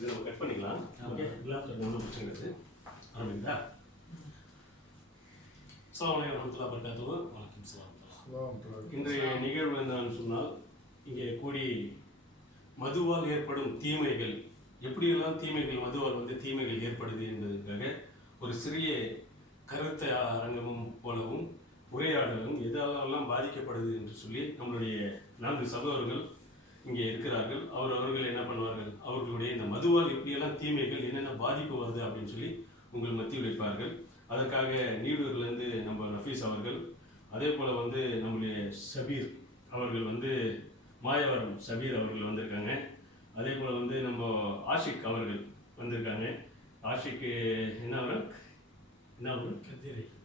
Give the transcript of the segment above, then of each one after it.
இதை நம்ம கட் பண்ணிக்கலாம். ஓகே, கிளாஸ் ஒன்றும் பிரச்சனை கிடையாது. ஆரம்பிங்களா? அஸ்ஸலாமு அலைக்கும் வரஹ்மத்துல்லாஹி வபரகாத்துஹு. வலைக்கும் ஸலாம். இன்றைய நிகழ்வு என்னன்னு சொன்னால், இங்கே கூடி மதுவால் ஏற்படும் தீமைகள், எப்படியெல்லாம் தீமைகள் மதுவால் தீமைகள் ஏற்படுது என்பதற்காக ஒரு சிறிய கருத்து அரங்கமும் போலவும் உரையாடலும் எதாலெல்லாம் பாதிக்கப்படுது என்று சொல்லி நம்மளுடைய 4 சகோதரர்கள் இங்கே இருக்கிறார்கள். அவர்கள் என்ன பண்ணுவார்கள், அவர்களுடைய இந்த மதுவால் எப்படியெல்லாம் தீமைகள் என்னென்ன பாதிப்பு வருது அப்படின்னு சொல்லி உங்கள் மத்தியில் வைப்பார்கள். அதற்காக நீடூர்லேருந்து நம்ம நஃபீஸ் அவர்கள், அதே போல் நம்முடைய ஷபீர் அவர்கள் மாயவரம் ஷபீர் அவர்கள் வந்திருக்காங்க. அதே போல் நம்ம ஆஷிக் அவர்கள் வந்திருக்காங்க. ஆஷிக்கு என்ன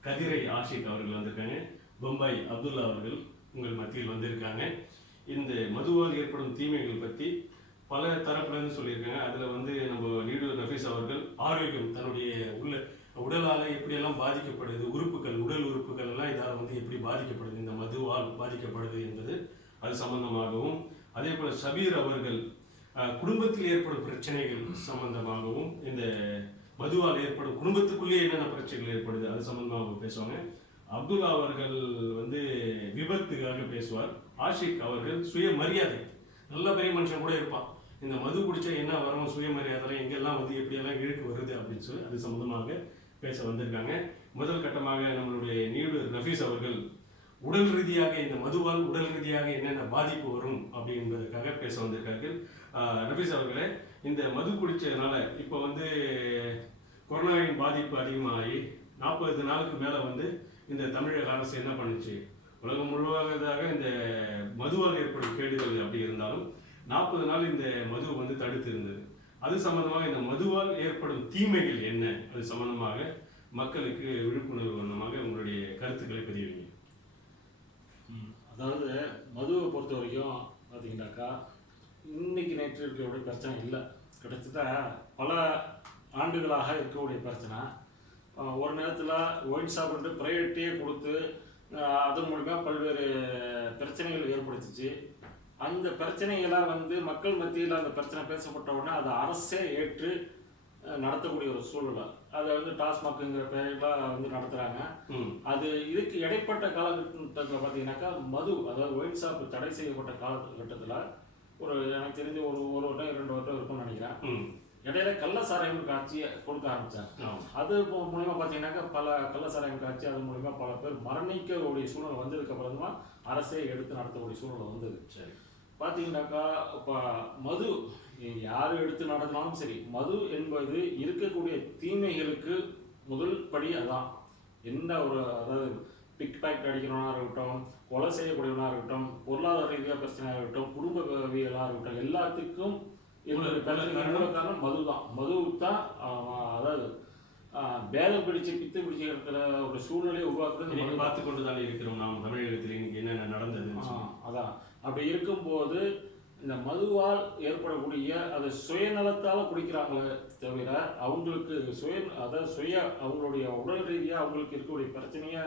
கதிரை ஆஷிக் அவர்கள் வந்திருக்காங்க. பொம்பாய் அப்துல்லா அவர்கள் உங்கள் மத்தியில் வந்திருக்காங்க. இந்த மதுவால் ஏற்படும் தீமைகள் பற்றி பல தரப்புலன்னு சொல்லியிருக்காங்க. அதில் நம்ம நீடூர் நஃபீஸ் அவர்கள் ஆரோக்கியம், தன்னுடைய உடலால் எப்படியெல்லாம் பாதிக்கப்படுது, உடல் உறுப்புகள் எல்லாம் இதால் எப்படி பாதிக்கப்படுது, இந்த மதுவால் பாதிக்கப்படுது என்பது அது சம்பந்தமாகவும், அதே போல் ஷபீர் அவர்கள் குடும்பத்தில் ஏற்படும் பிரச்சனைகள் சம்பந்தமாகவும், இந்த மதுவால் ஏற்படும் குடும்பத்துக்குள்ளேயே என்னென்ன பிரச்சனைகள் ஏற்படுது அது சம்பந்தமாக பேசுவாங்க. அப்துல்லா அவர்கள் விபத்துக்காக பேசுவார். ஆஷிக் அவர்கள் சுயமரியாதை, நல்ல பெரிய மனுஷன் கூட இருப்பான், இந்த மது குடிச்சா என்ன வரும், சுயமரியாதை எங்கெல்லாம் எப்படியெல்லாம் இழுக்கு வருது அப்படின்னு சொல்லி அது சம்பந்தமாக பேச வந்திருக்காங்க. முதல் கட்டமாக நம்மளுடைய நீடூர் நஃபீஸ் அவர்கள் உடல் ரீதியாக, இந்த மதுவால் உடல் ரீதியாக என்னென்ன பாதிப்பு வரும் அப்படி என்பதற்காக பேச வந்திருக்கார்கள். நஃபீஸ் அவர்களே, இந்த மது குடிச்சதுனால இப்போ கொரோனாவின் பாதிப்பு அதிகமாகி 40 நாளுக்கு மேலே இந்த தமிழக அரசு என்ன பண்ணுச்சு, உலகம் முழுவதாக இந்த மதுவால் ஏற்படும் கேடுகள் அப்படி இருந்தாலும் 40 நாள் இந்த மது தடுத்து இருந்தது. அது சம்பந்தமாக இந்த மதுவால் ஏற்படும் தீமைகள் என்ன, அது சம்பந்தமாக மக்களுக்கு விழிப்புணர்வு வண்ணமாக உங்களுடைய கருத்துக்களை பதிவீங்க. அதாவது மதுவை பொறுத்த வரைக்கும் பார்த்தீங்கன்னாக்கா, இன்னைக்கு நேற்று இருக்கக்கூடிய பிரச்சனை இல்லை, கிட்டத்தட்ட பல ஆண்டுகளாக இருக்கக்கூடிய பிரச்சனை. ஒரு நேரத்தில் ஒயின் ஷாப்ன்ட்டு ப்ரைவேட்டே கொடுத்து அதன் மூலிமா பல்வேறு பிரச்சனைகள் ஏற்படுத்திச்சு. அந்த பிரச்சனைகளாக மக்கள் மத்தியில் அந்த பிரச்சனை பேசப்பட்ட உடனே அதை அரசே ஏற்று நடத்தக்கூடிய ஒரு சூழ்நிலை. அதை டாஸ்மாக்குங்கிற பெயரில் நடத்துகிறாங்க. அது இதுக்கு இடைப்பட்ட காலகட்டத்தில் பார்த்தீங்கன்னாக்கா மது, அதாவது ஒயின் ஷாப் தடை செய்யப்பட்ட காலகட்டத்தில் எனக்கு தெரிஞ்சு ஒரு வருடம் 2 வருடம் இருக்கும்னு நினைக்கிறேன். இடையில கள்ளசாராயம் காட்சி கொடுக்க ஆரம்பித்தாங்க. அது மூலிமா பார்த்தீங்கன்னாக்கா பல கள்ளசாராயம் காட்சி, அது மூலிமா பல பேர் மரணிக்கக்கூடிய சூழ்நிலை வந்ததுக்கப்புறம் தான் அரசே எடுத்து நடத்தக்கூடிய சூழ்நிலை வந்தது. சரி, பார்த்தீங்கன்னாக்கா இப்போ மது யார் எடுத்து நடத்தினாலும் சரி, மது என்பது இருக்கக்கூடிய தீமைகளுக்கு முதல் படி அதான். எந்த அதாவது பிக் பேக்கெட் அடிக்கிறவனாக இருக்கட்டும், கொலை செய்யக்கூடியவனாக இருக்கட்டும், பொருளாதார ரீதியாக பிரச்சனையாக இருக்கட்டும், குடும்பவியலாக இருக்கட்டும், எல்லாத்துக்கும் காரணம் மது தான். மது தான் அதாவது பேதம் பிடிச்சு பித்து பிடிச்ச இடத்துல ஒரு சூழ்நிலையை உருவாக்குறது பார்த்து கொண்டு தான் இருக்கிறோம் நாம் தமிழகத்தில் இன்னைக்கு என்னென்ன நடந்தது. அதான் அப்படி இருக்கும்போது இந்த மதுவால் ஏற்படக்கூடிய அது சுயநலத்தால் குடிக்கிறாங்களே தவிர அவங்களுக்கு அவங்களுடைய உடல் ரீதியாக அவங்களுக்கு இருக்கக்கூடிய பிரச்சனையை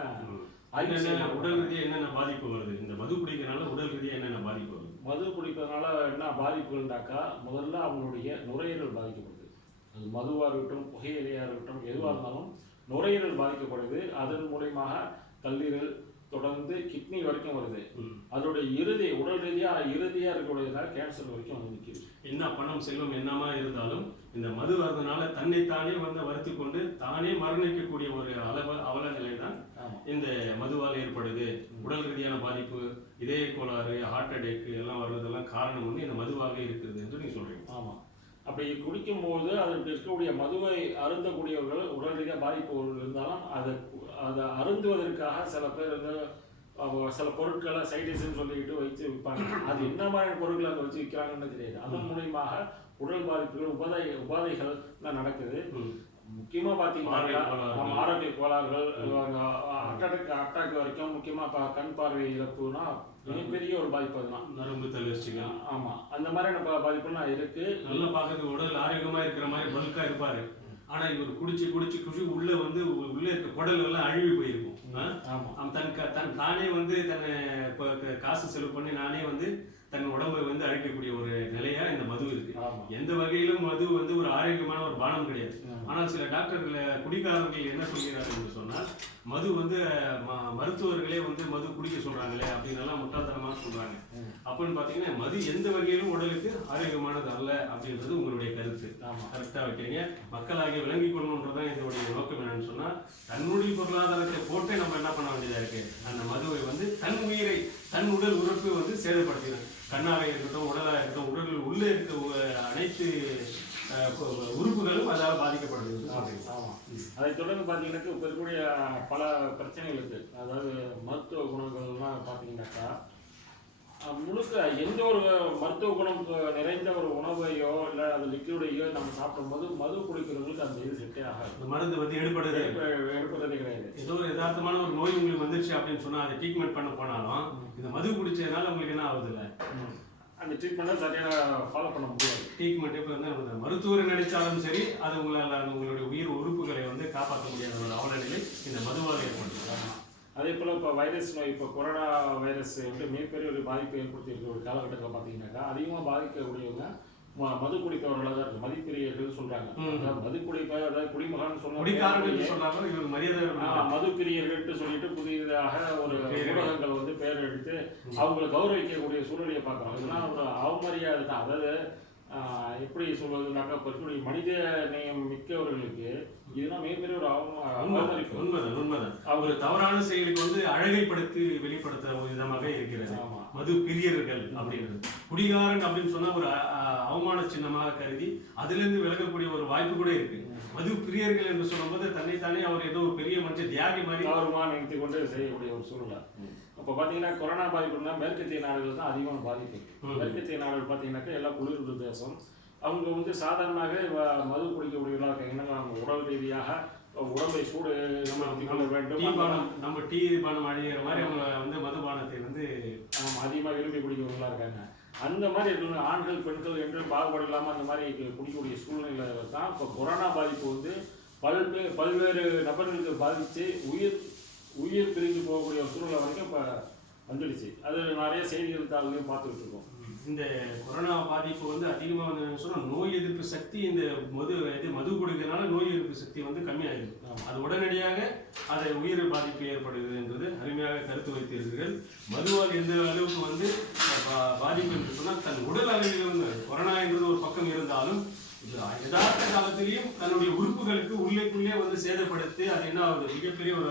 உடல் ரீதியாக என்னென்ன பாதிப்பு வருது, இந்த மது குடிக்கிறதுனால உடல் ரீதியாக என்னென்ன பாதிப்பு வருது. மது குடிக்கிறதுனால என்ன பாதிப்புகள்னாக்கா, முதல்ல அவங்களுடைய நுரையீரல் பாதிக்கப்படுது. அது மதுவாக இருக்கட்டும், புகையிலையாக இருக்கட்டும், எதுவாக இருந்தாலும் நுரையீரல் பாதிக்கப்படுது. அதன் மூலமாக கல்லீரல் தொடர்ந்து கிட்னி வரைக்கும் வருது. அதோடைய உடல் ரீதியாக இருக்கக்கூடியதுனால கேன்சர் வரைக்கும் நிற்கிது. என்ன பணம் செல்வம் என்னமா இருந்தாலும் இந்த மது வரதுனால தன்னைத்தானே வருத்தி கொண்டு தானே மரணிக்கக்கூடிய ஒரு அவல நிலை தான் இந்த மதுவால் ஏற்படுது. உடல் ரீதியான பாதிப்பு, இதய கோளாறு, ஹார்ட் அட்டாக் எல்லாம் வர்றதெல்லாம் காரணம் இந்த மதுவாக இருக்குது என்று நீ சொல்றீங்க. ஆமாம், அப்படி குடிக்கும்போது அதற்கு இருக்கக்கூடிய மதுவை அருந்தக்கூடியவர்கள் உடல் ரீதியாக பாதிப்பு இருந்தாலும் அதை அருந்துவதற்காக சில பேர் சில பொருட்களை சைடிஸ்ன்னு சொல்லிக்கிட்டு வச்சு விற்பாங்க. அது என்ன மாதிரியான பொருட்களை அதை வச்சு விற்கிறாங்கன்னு தெரியாது. அதன் மூலியமாக உடல் பாதிப்புகள் உபாதைகள் நடக்குது. முக்கியமாக பார்த்தீங்கன்னா ஆரோக்கிய கோளாறுகள், அட்டாக் வரைக்கும், முக்கியமாக கண் பார்வை இழப்புனா மிகப்பெரிய ஒரு பாதிப்பு. அதுதான் நரம்பு தளர்ச்சிகள். ஆமாம், அந்த மாதிரியான பாதிப்புலாம் இருக்கு. நல்லா பார்க்கறது உடல் ஆரோக்கியமாக இருக்கிற மாதிரி பல்கா இருப்பாரு. ஆனா இவர் குடிச்சு உள்ள உள்ள இருக்க குடல் எல்லாம் அழுவி போயிருக்கும். தானே தன்னை காசு செலவு பண்ணி நானே தன் உடம்பை அழிக்கக்கூடிய ஒரு நிலையா இந்த மது இருக்கு. எந்த வகையிலும் மது வந்து ஒரு ஆரோக்கியமான ஒரு பானம் கிடையாது. ஆனால் சில டாக்டர்கள் குடிக்காரர்கள் என்ன சொல்கிறார்கள் என்று சொன்னால், மது வந்து மருத்துவர்களே வந்து மது குடிக்க சொல்றாங்களே அப்படின்னு எல்லாம் முட்டாள்தனமா சொல்றாங்க. அப்படின்னு பாத்தீங்கன்னா மது எந்த வகையிலும் உடலுக்கு ஆரோக்கியமானது அல்ல அப்படின்றது உங்களுடைய கருத்து. கரெக்டா வைக்கிறீங்க. மக்களாகிய விளங்கிக் கொள்ளணுன்றதான் இதனுடைய நோக்கம் என்னன்னு சொன்னா, தன்னுடைய பொருளாதாரத்தை போட்டே நம்ம என்ன பண்ண வேண்டியதா இருக்கு, அந்த மதுவை வந்து தன் உயிரை தன் உடல் உறுப்பு வந்து சேதப்படுத்திடும். கண்ணாக இருக்கட்டும், உடலாக இருக்கட்டும், உடலில் உள்ளே இருக்க அனைத்து உறுப்புகளும் அதாவது பாதிக்கப்படுது. ஆமாம். அதை தொடர்ந்து பார்த்தீங்கன்னாக்கா இப்போ இருக்கக்கூடிய பல பிரச்சனைகள் இருக்குது. அதாவது மருத்துவ குணங்கள்லாம் பார்த்தீங்கன்னாக்கா முழுக்க எந்த ஒரு மருத்துவ குணம் நிறைந்த ஒரு உணவையோ இல்லை அது லிக்விடையோ நம்ம சாப்பிடும்போது மது குடிக்கிறவங்களுக்கு அந்த இது செட்டே ஆகாது. மருந்து வந்து எடுப்படுறதே கிடையாது. ஏதோ ஒரு யதார்த்தமான ஒரு நோய் உங்களுக்கு வந்துருச்சு அப்படின்னு சொன்னால் அதை ட்ரீட்மெண்ட் பண்ண போனாலும் இந்த மது குடிச்சதுனால உங்களுக்கு என்ன ஆகுது இல்லை, அந்த ட்ரீட்மெண்ட்டை சரியாக ஃபாலோ பண்ண முடியாது. ட்ரீட்மெண்ட் இப்போ வந்து மருத்துவர் நினைச்சாலும் சரி அது உங்களால் உங்களுடைய உயிர் உறுப்புகளை வந்து காப்பாற்ற முடியாத ஒரு அவலநிலை இந்த மதுவால் ஏற்படுத்தும். அதே போல் இப்போ வைரஸ் நோய், இப்போ கொரோனா வைரஸ் வந்து மிகப்பெரிய ஒரு பாதிப்பை ஏற்படுத்தியிருக்கிற ஒரு காலகட்டத்தில் பார்த்தீங்கன்னாக்கா அதிகமாக பாதிக்கக்கூடியவங்க மது குடிப்பவர்களாக தான் இருக்குது. மதிப்பிரியர்கள் சொல்கிறாங்க. அதாவது மது குடிப்ப அதாவது குடிமகன் சொன்னாங்க மது பிரியர்கள்ட்டு சொல்லிட்டு புதியதாக ஒரு ஊடகங்கள் வந்து பெயர் எடுத்து அவங்களை கௌரவிக்கக்கூடிய சூழ்நிலையை பார்க்குறோம். இதெல்லாம் ஒரு அவமரியாதை தான். அதாவது எப்படி சொல்வதுனாக்கா இப்போ மனித நேயம் மிக்கவர்களுக்கு இதுதான் மிகப்பெரிய ஒரு அவமதிப்பு. உண்மைதான். ஒரு தவறான செயலுக்கு வந்து அழகைப்படுத்தி வெளிப்படுத்த ஒரு விதமாக இருக்கிறது மது பிரியர்கள் அப்படின்றது. குடிகாரன் அப்படின்னு சொன்னா ஒரு அவமான சின்னமாக கருதி அதுல இருந்து விலகக்கூடிய ஒரு வாய்ப்பு கூட இருக்கு. மது பிரியர்கள் என்று சொல்லும்போது தன்னைத்தானே அவர் ஏதோ ஒரு பெரிய மனுஷன் தியாகி மாதிரி கௌரவமாக நினைத்து கொண்டு செய்யக்கூடிய ஒரு சூழ்நிலை. இப்போ பார்த்தீங்கன்னா கொரோனா பாதிப்புனா மேற்கத்திய நாடுகள் தான் அதிகமான பாதிப்பு. மேற்கத்திய நாடுகள் பார்த்தீங்கன்னாக்கா எல்லாம் குளிர் பிரதேசம். அவங்க வந்து சாதாரணமாக மது குடிக்கக்கூடியவர்களாக இருக்காங்க. அவங்க உடல் ரீதியாக உடம்பை சூடு கொள்ள வேண்டும். நம்ம டீ பானம் அழிகிற மாதிரி அவங்க வந்து மதுபானத்தை வந்து அதிகமாக விரும்பி குடிக்கிறவங்களா இருக்காங்க. அந்த மாதிரி இருக்கணும். ஆண்கள் பெண்கள் என்று பாகுபாடு இல்லாமல் அந்த மாதிரி குடிக்கக்கூடிய சூழ்நிலையில் தான் இப்போ கொரோனா பாதிப்பு வந்து பல்வேறு நபர்களுக்கு பாதித்து உயிர் பிரிஞ்சு போகக்கூடிய ஒரு சூழ்நிலை வரைக்கும் இப்போ வந்துடுச்சு. அது நிறைய செய்திகள் தாள்லையும் பார்த்துக்கிட்டு இருக்கோம். இந்த கொரோனா பாதிப்பு வந்து அதிகமாக வந்து சொன்னால் நோய் எதிர்ப்பு சக்தி இந்த மது குடிக்கிறதுனால நோய் எதிர்ப்பு சக்தி வந்து கம்மியாகிடுது. அது உடனடியாக அதை உயிர் பாதிப்பு ஏற்படுகிறது என்பது அருமையாக கருத்து வைத்தீர்கள். மதுவால் எந்த அளவுக்கு வந்து பாதிப்பு என்று சொன்னால் தன் உடல் அளவில் வந்து கொரோனா என்பது ஒரு பக்கம் இருந்தாலும் யதார்த்த காலத்திலையும் தன்னுடைய உறுப்புகளுக்கு உள்ளேக்குள்ளே வந்து சேதப்படுத்தி அது என்ன ஆகுது மிகப்பெரிய ஒரு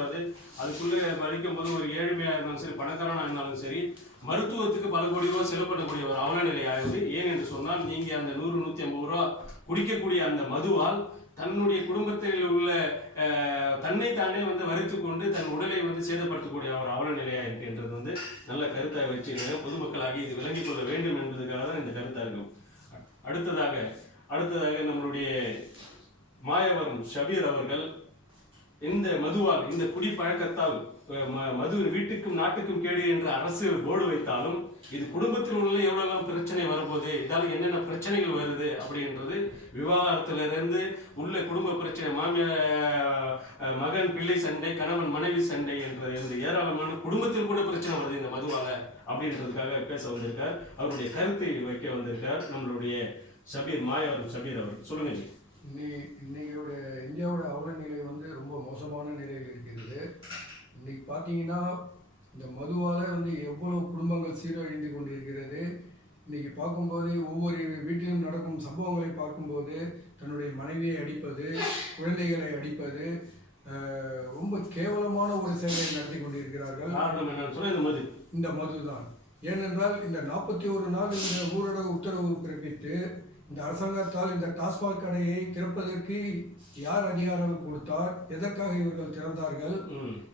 அதுக்குள்ளே மறிக்கும் போது ஒரு ஏழ்மையாக இருந்தாலும் சரி பணக்காரனாக இருந்தாலும் சரி மருத்துவத்துக்கு பல கோடி ரூபா செலப்படக்கூடிய ஒரு அவலநிலை ஆகுது. ஏன் என்று சொன்னால் நீங்க அந்த 100-150 ரூபா குடிக்கக்கூடிய அந்த மதுவால் தன்னுடைய குடும்பத்தில் உள்ள தன்னைத்தானே வந்து வறுத்து கொண்டு தன் உடலை வந்து சேதப்படுத்தக்கூடிய ஒரு அவலநிலையா இருக்குன்றது வந்து நல்ல கருத்தாக வச்சு பொதுமக்களாகி இது விளங்கிக் கொள்ள வேண்டும் என்பதற்காக தான் இந்த கருத்தாக இருக்கும். அடுத்ததாக நம்மளுடைய மாயவரம் ஷபீர் அவர்கள் இந்த மதுவால் இந்த குடி பழக்கத்தால் மது வீட்டுக்கும் நாட்டுக்கும் கேடு என்று அரசு போர்டு வைத்தாலும் இது குடும்பத்தில் உள்ள எவ்வளவு பிரச்சனை வரும்போது இதால என்னென்ன பிரச்சனைகள் வருது அப்படின்றது விவாகரத்துல இருந்து உள்ள குடும்ப பிரச்சனை மகன் பிள்ளை சண்டை கணவன் மனைவி சண்டை என்ற ஏராளமான குடும்பத்தில் கூட பிரச்சனை வருது இந்த மதுவால அப்படின்றதுக்காக பேச வந்திருக்கார். அவருடைய கருத்தை வைக்க வந்திருக்கார் நம்மளுடைய மாயவரம் ஷபீர் அவர். சொல்லுங்க ஜி. இன்னையோட இந்தியாவோட அவலநிலை வந்து ரொம்ப மோசமான நிலையில் இருக்கிறது. இன்னைக்கு பார்த்தீங்கன்னா இந்த மதுவால் வந்து எவ்வளோ குடும்பங்கள் சீரழிந்து கொண்டு இருக்கிறது. இன்னைக்கு பார்க்கும்போது ஒவ்வொரு வீட்டிலும் நடக்கும் சம்பவங்களை பார்க்கும்போது தன்னுடைய மனைவியை அடிப்பது, குழந்தைகளை அடிப்பது ரொம்ப கேவலமான ஒரு செயலை நடத்தி கொண்டிருக்கிறார்கள். காரணம் என்னன்னு சொன்னால் இந்த மது தான். ஏனென்றால் இந்த 41 நாள் இந்த ஊரடங்கு உத்தரவு பிறப்பித்து இந்த அரசாங்கத்தால் இந்த டாஸ்மாக் கடையை திறப்பதற்கு யார் அதிகாரம் கொடுத்தார், எதற்காக இவர்கள் திறந்தார்கள்,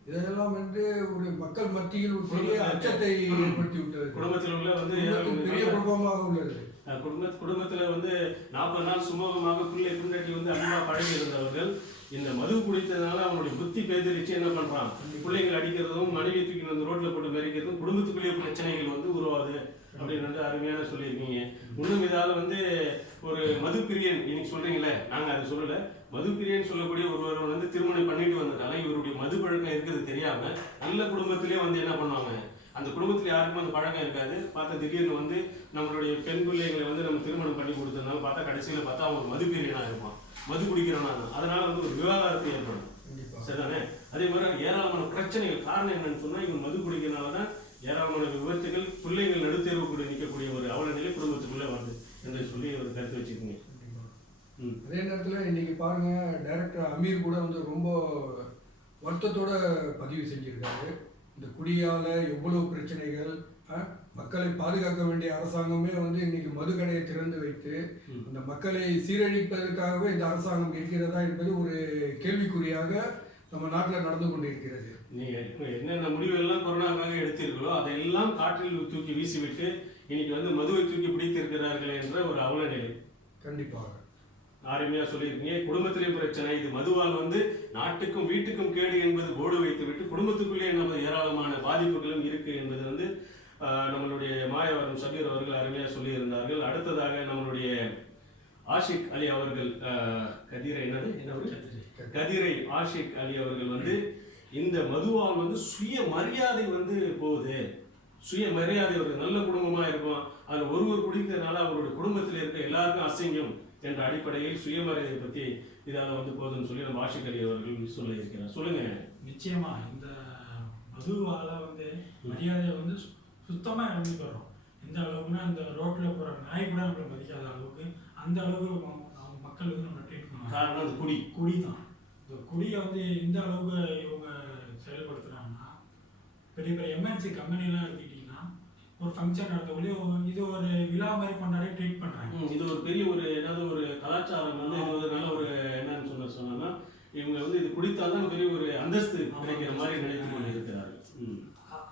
இதெல்லாம் வந்து ஒரு மக்கள் மத்தியில் ஒரு பெரிய அச்சத்தை ஏற்படுத்தி விட்டது. குடும்பத்தில் உள்ள வந்து பெரிய குடும்பமாக உள்ளது. குடும்பத்தில் வந்து 40 நாள் சுமூகமாக பிள்ளைக்கு வந்து அதிகமாக பழகி இருந்தவர்கள் இந்த மது குடித்ததுனால அவங்களுடைய புத்தி பேதரிச்சு என்ன பண்றான், பிள்ளைங்களை அடிக்கிறதும் மனைவி தூக்கி வந்து ரோட்ல போட்டு மெரிக்கிறதும் குடும்பத்துக்குள்ளேயே பிரச்சனைகள் வந்து உருவாது அப்படின்னு வந்து அருமையான சொல்லியிருக்கீங்க. இன்னும் இதால வந்து ஒரு மது பிரியன் இன்னைக்கு சொல்றீங்களே, நாங்க அதை சொல்லல, மது பிரியன் சொல்லக்கூடிய ஒருவர் வந்து திருமணம் பண்ணிட்டு வந்ததால இவருடைய மது பழக்கம் இருக்கிறது தெரியாம நல்ல குடும்பத்திலேயே வந்து என்ன பண்ணுவாங்க அந்த குடும்பத்தில் யாருக்கும் அந்த பழக்கம் இருக்காது. பார்த்தா திடீர்னு வந்து நம்மளுடைய பெண் பிள்ளைகளை வந்து நம்ம திருமணம் பண்ணி கொடுத்ததுனால பார்த்தா கடைசியில் பார்த்தா அவன் ஒரு மதுப்பிரியனாக இருப்பான், மது குடிக்கிறவனா, அதனால வந்து ஒரு விவாகரத்து ஏற்படும். சரிதானே? அதே மாதிரி ஏராளமான பிரச்சனைகள். காரணம் என்னன்னு சொன்னா இவன் மது குடிக்கிறதுனால தான் ஏராளமான விபத்துகள், பிள்ளைகள் நடுத்தேர்வு கூட நிற்கக்கூடிய ஒரு அவல நிலை குடும்பத்துக்குள்ளே வருது என்று சொல்லி ஒரு கருத்து வச்சுக்கோங்க. அதே நேரத்தில் இன்னைக்கு பாருங்க, டைரக்டர் அமீர் கூட வந்து ரொம்ப வருத்தத்தோட பதிவு செஞ்சிருக்காரு. இந்த குடியால எவ்வளவு பிரச்சனைகள், மக்களை பாதுகாக்க வேண்டிய அரசாங்கமே வந்து இன்னைக்கு மதுக்கடையை திறந்து வைத்து அந்த மக்களை சீரழிப்பதற்காகவே இந்த அரசாங்கம் இருக்கிறதா என்பது ஒரு கேள்விக்குறியாக நம்ம நாட்டில் நடந்து கொண்டிருக்கிறது. நீங்க என்னென்ன முடிவுகள்லாம் கொரோனாக்காக எடுத்தீர்களோ அதையெல்லாம் காற்றில் தூக்கி வீசிவிட்டு இன்னைக்கு வந்து மதுவை தூக்கி பிடித்திருக்கிறார்கள் என்ற ஒரு அவல நிலை. கண்டிப்பாக அருமையா சொல்லியிருக்கீங்க. குடும்பத்திலே பிரச்சனை, இது மதுவால் வந்து நாட்டுக்கும் வீட்டுக்கும் கேடு என்பது போர்டு வைத்து விட்டு குடும்பத்துக்குள்ளே நம்ம ஏராளமான பாதிப்புகளும் இருக்கு என்பது வந்து நம்மளுடைய மாயவரம் ஷபீர் அவர்கள் அருமையா சொல்லியிருந்தார்கள். அடுத்ததாக நம்மளுடைய ஆஷிக் அலி அவர்கள், கதிரை ஆஷிக் அலி அவர்கள் வந்து இந்த மதுவால் வந்து சுய மரியாதை வந்து போகுது. சுய மரியாதை, ஒரு நல்ல குடும்பமா இருக்கும், அது ஒருவர் குடிக்கிறதுனால அவருடைய குடும்பத்தில் இருக்க எல்லாருக்கும் அசிங்கம் என்ற அடிப்படையில் சுயமரியாதை பத்தி இதால வந்து போதுன்னு சொல்லி நம்ம ஆஷிக் அலி அவர்கள் சொல்ல இருக்கிறார். சொல்லுங்க. நிச்சயமா இந்த மதுவால வந்து மரியாதையை வந்து சுத்தமா இழந்து போறோம். எந்த அளவுக்குன்னா இந்த ரோட்ல போற நாய் கூட நம்மளை மதிக்காத அளவுக்கு அந்த அளவுக்கு மக்கள் வந்து நம்ம ட்ரீட் பண்ணுவாங்க. காரணம் அந்த குடி தான். இந்த குடியை வந்து எந்த அளவுக்கு இவங்க செயல்படுத்துறாங்கன்னா, பெரிய பெரிய எம்என்சி கம்பெனிலாம் எடுத்துக்கிட்டீங்கன்னா ஒரு ஃபங்க்ஷன் நடத்தக்குள்ளே இது ஒரு விழா மாதிரி கொண்டாடி ட்ரீட் பண்றாங்க. இது ஒரு பெரிய ஒரு ஏதாவது ஒரு கலாச்சாரம் வந்து இது ஒரு நல்ல ஒரு என்னன்னு சொன்னா இவங்க வந்து இது குடித்தால்தான் பெரிய ஒரு அந்தஸ்து கிடைக்கிற மாதிரி நினைத்து கொண்டு இருக்கிறார்கள்.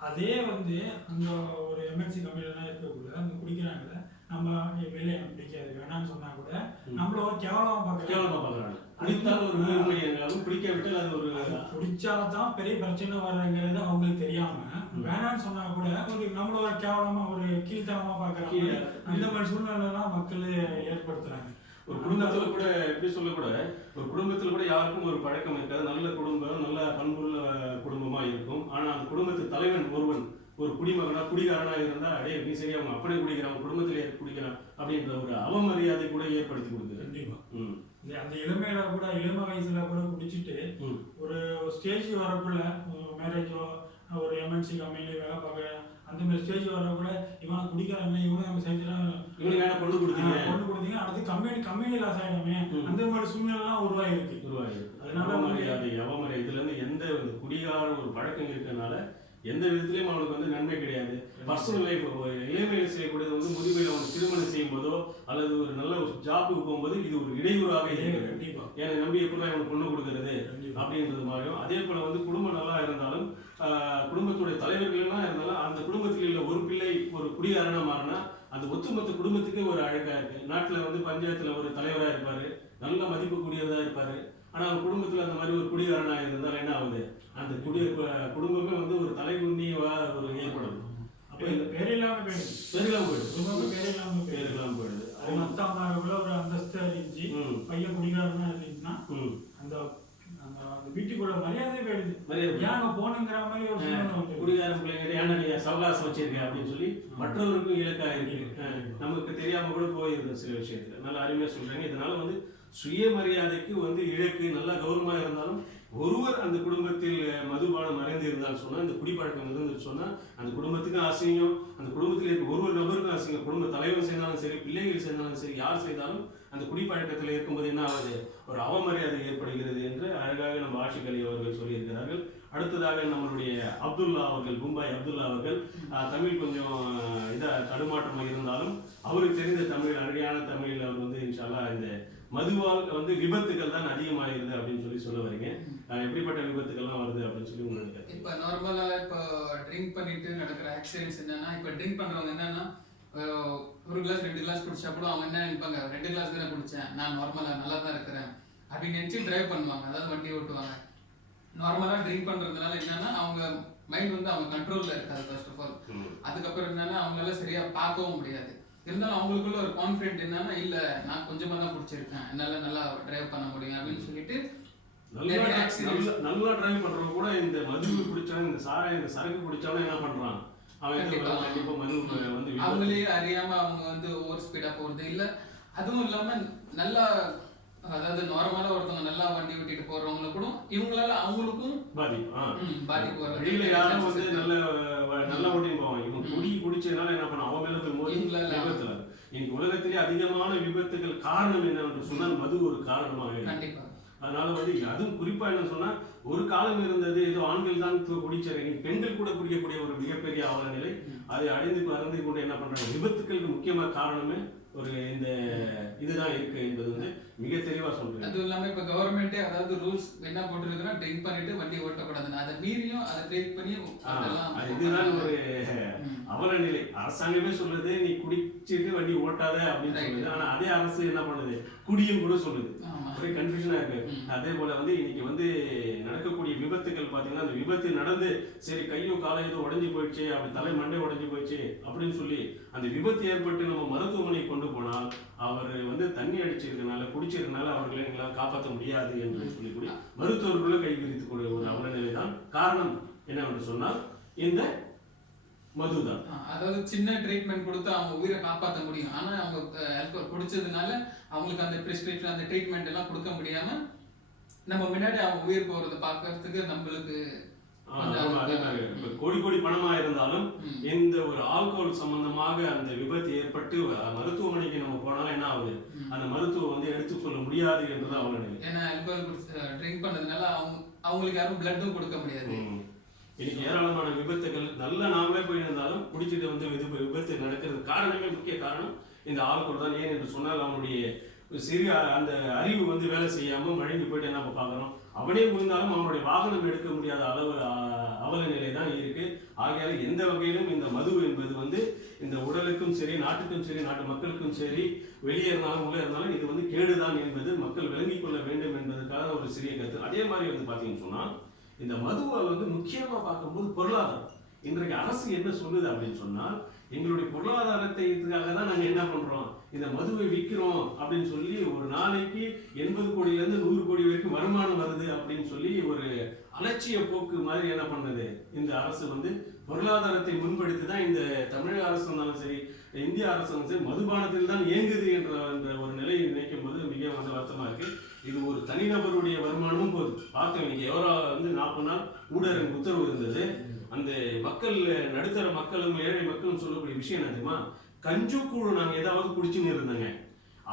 அதே வந்து அந்த ஒரு எம்என்சி கம்பெனிலாம் இருக்கக்குள்ள அந்த குடிக்கிறாங்கல்ல, நம்ம வெளியே பிடிக்காது வேணாம்னு சொன்னா கூட நம்மள ஒரு கேவலமா பார்க்குறாங்க. குடித்தால் ஒரு உண்மை என்றாலும் குடிக்காவிட்டால் அது ஒரு குடிச்சாதான் பெரிய பிரச்சனை வர்றங்கிறது அவங்களுக்கு தெரியாம வேணாம்னு சொன்னா கூட ஒரு நம்மள ஒரு கேவலமா ஒரு கீழ்த்தனமா பார்க்கறாங்க. அந்த மாதிரி சூழ்நிலைலாம் மக்கள் ஏற்படுத்துறாங்க. ஒரு குடும்பத்துல கூட எப்படி சொல்லக்கூட ஒரு குடும்பத்துல கூட யாருக்கும் ஒரு பழக்கம் இருக்காது. நல்ல குடும்பம், நல்ல பண்புள்ள குடும்பமா இருக்கும். ஆனா அந்த குடும்பத்து தலைவன் ஒருவன் ஒரு குடிமகனா குடிகாரனா இருந்தா அடே நீ சரி அவங்க அப்படி குடிக்கிறான், குடும்பத்திலே குடிக்கிறான் அப்படின்ற ஒரு அவமரியாதை கூட ஏற்படுத்தி கொடுக்குது. கண்டிப்பா அந்த இளமையில கூட இளம வயசுல கூட குடிச்சிட்டு ஒரு ஸ்டேஜ் வரக்குள்ள மேரேஜோ ஒரு எம்என்சி கம்பெனில வேலை பார்க்க அந்த மாதிரி ஸ்டேஜ் வரக்குள்ள இவனை குடிக்கிறாங்க, இவங்க நம்ம செஞ்சுலாம் இவங்க கொண்டு கொடுத்தீங்க அடுத்து கம்பெனி லாஸ் ஆயிடுமே, அந்த மாதிரி சூழ்நிலைலாம் உருவாயிருக்கு. அதனால அவமரியாதை இதுல இருந்து எந்த குடிகார ஒரு பழக்கம் இருக்கிறதுனால எந்த விதத்திலையும் அவனுக்கு வந்து நன்மை கிடையாது. பர்சனல் லைஃப் இளமையில செய்யக்கூடியது வந்து முதுமையில் அவனுக்கு திருமணம் செய்யும் போதோ அல்லது ஒரு நல்ல ஒரு ஜாப்புக்கு போகும்போது இது ஒரு இடையூறாக இருக்கிறது. எனக்கு நம்பி எப்படி அவனுக்கு பொண்ணு கொடுக்கறது அப்படின்றது மாதிரியும், அதே போல வந்து குடும்பம் நல்லா இருந்தாலும் குடும்பத்துடைய தலைவர்கள்லாம் இருந்தாலும் அந்த குடும்பத்தில் உள்ள ஒரு பிள்ளை ஒரு குடிகாரனா மாறினா அந்த ஒட்டுமொத்த குடும்பத்துக்கே ஒரு அழகா இருக்கு. நாட்டில் வந்து பஞ்சாயத்துல ஒரு தலைவரா இருப்பாரு, நல்ல மதிப்புக்குரியதா இருப்பாரு. ஆனா அவங்க குடும்பத்துல அந்த மாதிரி ஒரு குடிகாரனா இருந்தால் என்ன ஆகுது, அந்த குடும்பமே வந்து ஒரு தலைகுண்டியா ஒரு ஏற்படும். அப்ப இந்த பேரில்லாம போயிடுது. அவங்க அத்தா அம்மாவுக்குள்ள ஒரு அந்தஸ்து இருந்துச்சு, பையன் குடிகாரனா இருந்துச்சுன்னா அந்த வீட்டுக்குள்ள மரியாதை போயிடுது. ஏங்க போனுங்கிற மாதிரி ஒரு குடிகாரம் பிள்ளைங்க ஏன்னா நீங்க சவகாசம் வச்சிருக்கேன் அப்படின்னு சொல்லி மற்றவருக்கும் இலக்கா இருக்கு. நமக்கு தெரியாம கூட போயிருந்தோம் சில விஷயத்துல. நல்லா அருமையா சொல்றாங்க. இதனால வந்து சுயமரியாதைக்கு வந்து இழக்கு. நல்லா கௌரவமா இருந்தாலும் ஒருவர் அந்த குடும்பத்தில் மதுபானம் மறைந்து இருந்தால் சொன்னா, இந்த குடிப்பழக்கம் இருந்து சொன்னா அந்த குடும்பத்துக்கு அசிங்கம், அந்த குடும்பத்தில் இருக்க ஒருவர் நபருக்கும் அசிங்கம். குடும்ப தலைவர் செய்தாலும் சரி, பிள்ளைகள் செய்தாலும் சரி, யார் செய்தாலும் அந்த குடிப்பழக்கத்தில் இருக்கும்போது என்ன ஆகுது, ஒரு அவமரியாதை ஏற்படுகிறது என்று அழகாக நம்ம ஆஷிக் அலி அவர்கள் சொல்லியிருக்கிறார்கள். அடுத்ததாக நம்மளுடைய அப்துல்லா அவர்கள், மும்பாய் அப்துல்லா அவர்கள், தமிழ் கொஞ்சம் தடுமாற்றமாக இருந்தாலும் அவருக்கு தெரிந்த தமிழ், அழகான தமிழ் அவர் வந்து இன்ஷால்லா இந்த மதுவால் வந்து விபத்துகள் தான் அதிகமாகிறது அப்படின்னு சொல்ல வரீங்க. எப்படிப்பட்ட விபத்துக்கள்லாம் வருது அப்படின்னு சொல்லி உங்களுக்கு? இப்போ நார்மலா இப்போ ட்ரிங்க் பண்ணிட்டு நடக்கிற ஆக்சிடென்ட்ஸ் என்னன்னா, இப்போ ட்ரிங்க் பண்றவங்க என்னன்னா ஒரு கிளாஸ் 2 கிளாஸ் குடிச்சா கூட அவங்க என்ன நினைப்பாங்க, 2 கிளாஸ் தானே குடிச்சேன், நான் நார்மலா நல்லா தான் இருக்கிறேன் அப்படின்னு நினைச்சு டிரைவ் பண்ணுவாங்க, அதாவது வண்டி ஓட்டுவாங்க. நார்மலா ட்ரிங்க் பண்றதுனால என்னன்னா அவங்க மைண்ட் வந்து அவங்க கண்ட்ரோல்ல இருக்காது ஃபர்ஸ்ட் ஆஃப் ஆல். அதுக்கப்புறம் என்னன்னா அவங்களால சரியா பார்க்கவும் முடியாது. இருந்தாலும் அவங்களுக்குள்ள ஒரு கான்ஃபிடென்ட் என்னன்னா, இல்ல நான் கொஞ்சமா தான் குடிச்சிருக்கேன், என்னால நல்லா டிரைவ் பண்ண முடியும் அப்படின்னு சொல்லிட்டு நல்லா டிரைவ் பண்றவங்க கூட இந்த மது குடிச்சாலும் இந்த சாராயம் இந்த சரக்கு குடிச்சாலும் என்ன பண்றான், அவன் கண்டிப்பா மது வந்து அவங்களே அறியாம அவங்க வந்து ஓவர் ஸ்பீடா போறது இல்ல. அதுவும் இல்லாம நல்லா அதாவது நார்மலா ஒருத்தவங்க நல்லா வண்டி ஓட்டிட்டு போறவங்கள கூட இவங்களால அவங்களுக்கும் பாதிப்பு வரும். வெளியில யாரும் வந்து நல்ல ஓட்டிட்டு போவாங்க, இவங்க குடிச்சதுனால என்ன பண்ண அவன் மேல விபத்துல. இன்னைக்கு உலகத்திலே அதிகமான விபத்துகள் காரணம் என்னவென்று சொன்னால் மது ஒரு காரணமாக. கண்டிப்பா. அதனால வந்து அதுவும் குறிப்பா என்ன சொன்னா, ஒரு காலம் இருந்தது ஏதோ ஆண்கள் தான் குடிச்சாரு, பெண்கள் கூட குடிக்கக்கூடிய ஒரு மிகப்பெரிய அவல நிலை. அதை அடைந்து கொண்டு என்ன பண்றாங்க, விபத்துக்களுக்கு முக்கியமான காரணமே ஒரு இந்த இதுதான் இருக்கு என்பது வந்து மிக தெளிவா சொல்றேன். அதுவும் இல்லாம இப்ப கவர்மெண்டே அதாவது ரூல்ஸ் என்ன போட்டுருக்குன்னா ட்ரிங்க் பண்ணிட்டு வண்டி ஓட்டக்கூடாதுன்னு, அதை மீறியும் அதை ட்ரிங்க் பண்ணி இதுதான் ஒரு அவல நிலை. அரசாங்கமே சொல்லுது நீ குடிச்சிட்டு வண்டி ஓட்டாத அப்படின்னு சொல்லுது, ஆனா அதே அரசு என்ன பண்ணுது, குடியும் கூட சொல்லுது. ஒரே கன்ஃபியூஷனா இருக்கு. அதே போல வந்து இன்னைக்கு வந்து நடக்கக்கூடிய விபத்துகள் பாத்தீங்கன்னா, அந்த விபத்து நடந்து சரி கையோ காலோ ஏதோ உடஞ்சி போயிடுச்சு, அப்படி தலை மண்டை உடஞ்சி போயிடுச்சு அப்படின்னு சொல்லி அந்த விபத்து ஏற்பட்டு நம்ம மருத்துவமனை கொண்டு போனால் அவர் வந்து தண்ணி அடிச்சிருக்கனால குடிச்சிருக்கனால அவர்களை எங்களால் காப்பாற்ற முடியாது என்று சொல்லி மருத்துவர்களும் கை விரித்துக் கூடிய ஒரு அவல நிலைதான். காரணம் என்னவென்று சொன்னால் இந்த மதுதான். அதாவது சின்ன ட்ரீட்மெண்ட் கொடுத்து அவங்க உயிரை காப்பாற்ற முடியும், ஆனா அவங்க ஆல்கோஹால் குடிச்சதுனால அவங்களுக்கு அந்த பிரிஸ்கிரிப்ஷன் அந்த ட்ரீட்மெண்ட் எல்லாம் கொடுக்க முடியாம நம்ம முன்னாடி அவங்க உயிர் போறதை பார்க்கறதுக்கு நம்மளுக்கு அதே மாதிரி கோடி பணமா இருந்தாலும் இந்த ஒரு ஆல்கோஹால் சம்பந்தமாக அந்த விபத்து ஏற்பட்டு மருத்துவமனைக்கு நம்ம போனாலும் என்ன ஆகுது, அந்த மருத்துவம் வந்து எடுத்துக்கொள்ள முடியாது என்றுதான் அவங்க நினைக்கிறேன். ஏன்னா ஆல்கோஹால் ட்ரிங்க் பண்ணதுனால அவங்களுக்கு யாரும் பிளட்டும் கொடுக்க முடியாது. இன்னைக்கு ஏராளமான விபத்துகள் நல்ல நாமளே போயிருந்தாலும் குடிச்சிட்டு வந்து விபத்து நடக்கிறது காரணமே முக்கிய காரணம் இந்த ஆல்கோஹால் தான். ஏன் என்று சொன்னால் அவனுடைய சிறிய அந்த அறிவு வந்து வேலை செய்யாம மழங்கி போயிட்டு என்ன பார்க்கறோம், அவனே முடிந்தாலும் அவனுடைய வாகனம் எடுக்க முடியாத அளவு அவல நிலை தான் இருக்கு. ஆகையால எந்த வகையிலும் இந்த மது என்பது வந்து இந்த உடலுக்கும் சரி, நாட்டுக்கும் சரி, நாட்டு மக்களுக்கும் சரி, வெளியே இருந்தாலும் உள்ளே இருந்தாலும் இது வந்து கேடுதான் என்பது மக்கள் விளங்கிக் கொள்ள வேண்டும் என்பதற்காக ஒரு சிறிய கருத்து. அதே மாதிரி வந்து பாத்தீங்கன்னு சொன்னா இந்த மதுவை வந்து முக்கியமா பார்க்கும்போது பொருளாதாரம். இன்றைக்கு அரசு என்ன சொல்லுது அப்படின்னு சொன்னால், எங்களுடைய பொருளாதாரத்தை இதுக்காக தான் நாங்கள் என்ன பண்றோம், இந்த மதுவை விற்கிறோம் அப்படின்னு சொல்லி ஒரு நாளைக்கு 80 கோடியிலேருந்து 100 கோடி வரைக்கும் வருமானம் வருது அப்படின்னு சொல்லி ஒரு அலட்சிய போக்கு மாதிரி என்ன பண்ணது இந்த அரசு வந்து பொருளாதாரத்தை முன்படுத்தி தான் இந்த தமிழக அரசு இருந்தாலும் சரி, இந்திய அரசு இருந்தாலும் சரி, மதுபானத்தில் தான் இயங்குது என்ற ஒரு நிலையை நினைக்கும் போது மிக வந்து வருத்தமா இருக்கு. இது ஒரு தனிநபருடைய வருமானமும் போகுது. பார்த்தோம் இன்னைக்கு எவரோ வந்து 40 நாள் ஊடகம் உத்தரவு இருந்தது. அந்த மக்கள் நடுத்தர மக்களும் ஏழை மக்களும் சொல்லக்கூடிய விஷயம் என்ன தெரியுமா, கஞ்சு கூழு நாங்க ஏதாவது குடிச்சுன்னு இருந்தாங்க,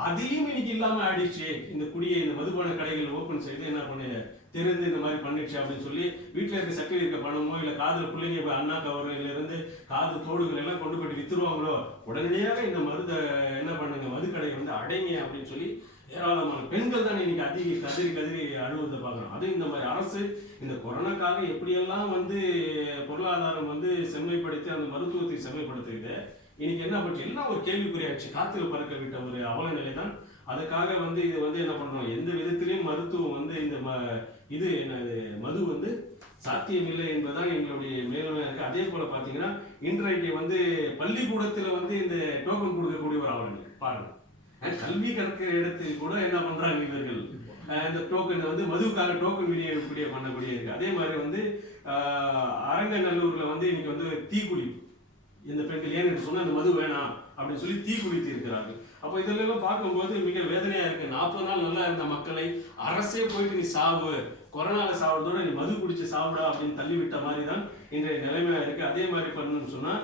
அதையும் இன்னைக்கு இல்லாம ஆயிடுச்சு. இந்த குடியை இந்த மதுபான கடைகள் ஓபன் செய்து என்ன பண்ண தெரிந்து இந்த மாதிரி பண்ணிடுச்சு அப்படின்னு சொல்லி வீட்டுல இருக்க சக்கரை இருக்க பணமோ இல்ல காதுல பிள்ளைங்க அண்ணா கவரில இருந்து காது தோடுகள் எல்லாம் கொண்டு போயிட்டு வித்துருவாங்களோ, உடனடியாக இந்த மருந்த என்ன பண்ணுங்க மதுக்கடை வந்து அடைங்க அப்படின்னு சொல்லி ஏராளமான பெண்கள் தான் இன்னைக்கு கதறி அழுவதை பார்க்கணும். அது இந்த மாதிரி அரசு இந்த கொரோனாக்காக எப்படியெல்லாம் வந்து பொருளாதாரம் வந்து செம்மைப்படுத்தி அந்த மருத்துவத்தை செம்மைப்படுத்துகிறது, இன்னைக்கு என்ன பற்றி எல்லாம் ஒரு கேள்விக்குறியாச்சு, காத்துல பறக்க விட்ட ஒரு அவல நிலை தான். அதுக்காக வந்து இது வந்து என்ன பண்ணணும், எந்த விதத்திலையும் மருத்துவம் வந்து இந்த இது என்னது மது வந்து சாத்தியமில்லை என்பதுதான் எங்களுடைய மேலுமே இருக்கு. அதே போல பாத்தீங்கன்னா இன்றைக்கு வந்து பள்ளிக்கூடத்துல வந்து இந்த டோக்கன் கொடுக்கக்கூடிய ஒரு அவல நிலை பாருங்க. கல்வி கற்கிற இடத்துக்கு கூட என்ன பண்றாங்க இவர்கள் இந்த டோக்கன் வந்து மதுவுக்காக டோக்கன் விநியோகக்கூடிய பண்ணக்கூடிய இருக்கு. அதே மாதிரி வந்து அரங்கநல்லூர்ல வந்து இன்னைக்கு வந்து தீக்குளிப்பு, இந்த பெண்கள் ஏன்னு சொன்னா இந்த மது வேணாம் அப்படின்னு சொல்லி தீக்குளித்து இருக்கிறார்கள். அப்போ இதெல்லாம் பார்க்கும்போது மிக வேதனையா இருக்கு. 40 நாள் நல்லா இருந்த மக்களை அரசே போயிட்டு நீ சாவு, கொரோனால சாவுறதோட நீ மது குடிச்சு சாப்பிடா அப்படின்னு தள்ளிவிட்ட மாதிரி தான் இன்றைய நிலைமையா இருக்கு. அதே மாதிரி பண்ணணும்னு சொன்னா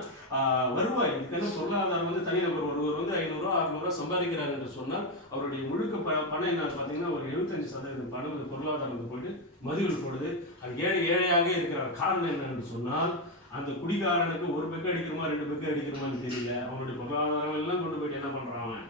வருவாய் இதுக்கான பொருளாதாரம் வந்து தனிநபர் ஒருவர் வந்து 500 ரூபா 600 ரூபா சம்பாதிக்கிறார் என்று சொன்னால் அவருடைய முழுக்க பணம் என்ன பார்த்தீங்கன்னா ஒரு 75% பணம் பொருளாதாரம் போயிட்டு மதுவில் போடுது. அது ஏழையாக இருக்கிறார். காரணம் என்னன்னு சொன்னால் அந்த குடிகாரனுக்கு ஒரு பெக்கு அடிக்கிறோமா 2 பெக்கு அடிக்கிறோமான்னு தெரியல. அவனுடைய பொருளாதாரம் எல்லாம் கொண்டு போயிட்டு என்ன பண்றான்,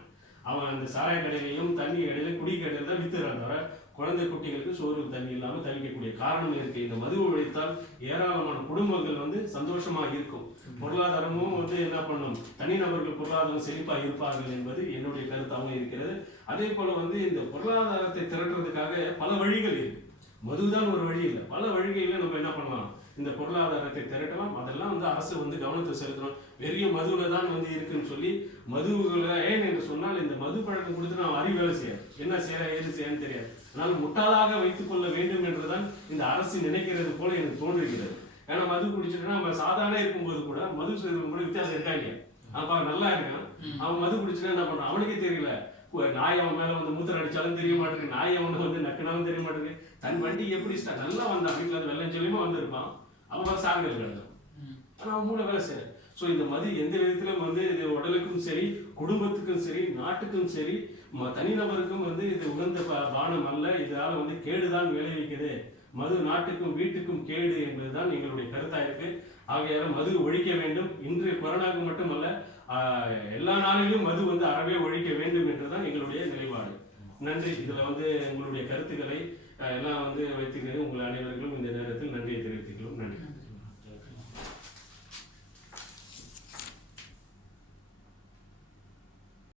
அவன் அந்த சாராய கடையிலையும் தண்ணி கடையிலும் குடி கடையில் தான் வித்துறான். தவிர குழந்தை குட்டிகளுக்கு சோறு தண்ணி இல்லாமல் தவிக்கக்கூடிய காரணம் இருக்கு. இந்த மதுவை ஒழித்தால் ஏராளமான குடும்பங்கள் வந்து சந்தோஷமாக இருக்கும், பொருளாதாரமும் வந்து என்ன பண்ணும், தனிநபர்கள் பொருளாதாரம் செழிப்பாக இருப்பார்கள் என்பது என்னுடைய கருத்தாகவும் இருக்கிறது. அதே போல வந்து இந்த பொருளாதாரத்தை திரட்டுறதுக்காக பல வழிகள் இருக்கு. மதுதான் ஒரு வழி இல்லை, பல வழிகளில் நம்ம என்ன பண்ணலாம், இந்த பொருளாதாரத்தை திரட்டலாம். அதெல்லாம் வந்து அரசு வந்து கவனத்தை செலுத்தணும். பெரிய மதுவில தான் வந்து இருக்குன்னு சொல்லி மதுவுகளை ஏன் என்று சொன்னால் இந்த மது பழக்கம் கொடுத்து நான் அறிவு வேலை செய்யாது, என்ன செய்ய ஏது செய்யன்னு தெரியாது. ஆனால் முட்டாளாக வைத்துக் கொள்ள வேண்டும் என்றுதான் இந்த அரசு நினைக்கிறது போல எனக்கு தோன்றுகிறது. ஏன்னா மது குடிச்சிட்டுனா நம்ம சாதாரண இருக்கும்போது கூட மது கூட வித்தியாசம் இருக்காங்க. அப்ப நல்லா இருக்கான், அவன் மது குடிச்சுன்னா என்ன பண்றான் அவனுக்கே தெரியல. நாய் அவன் மேல வந்து மூத்திரம் அடிச்சாலும் தெரிய மாட்டேங்குது, நாய் அவனுக்கு வந்து நக்கினாலும் தெரிய மாட்டேங்குது. தன் வண்டி எப்படி நல்லா வந்தான், வீட்டுல இருந்து வெள்ளம் சொல்லியுமா வந்திருப்பான், அவன் சாகல் கிடக்கும். ஆனா அவன் மூளை வேலை செய்ய. ஸோ இந்த மது எந்த விதத்திலும் வந்து இது உடலுக்கும் சரி, குடும்பத்துக்கும் சரி, நாட்டுக்கும் சரி, தனிநபருக்கும் வந்து இது உகந்த பானம் அல்ல. இதனால வந்து கேடுதான் விளைவிக்குது. மது நாட்டுக்கும் வீட்டுக்கும் கேடு என்பதுதான் எங்களுடைய கருத்தா இருக்கு. ஆகையால மது ஒழிக்க வேண்டும். இன்று கொரோனாவுக்கு மட்டுமல்ல, எல்லா நாளிலும் மது வந்து அறவே ஒழிக்க வேண்டும் என்றுதான் எங்களுடைய நிலைப்பாடு. நன்றி. இதுல வந்து உங்களுடைய கருத்துக்களை எல்லாம் வந்து வைத்துக்கிறது உங்கள் அனைவர்களும் இந்த நேரத்தில் நன்றியை தெரிவித்துக்கிறோம். நன்றி.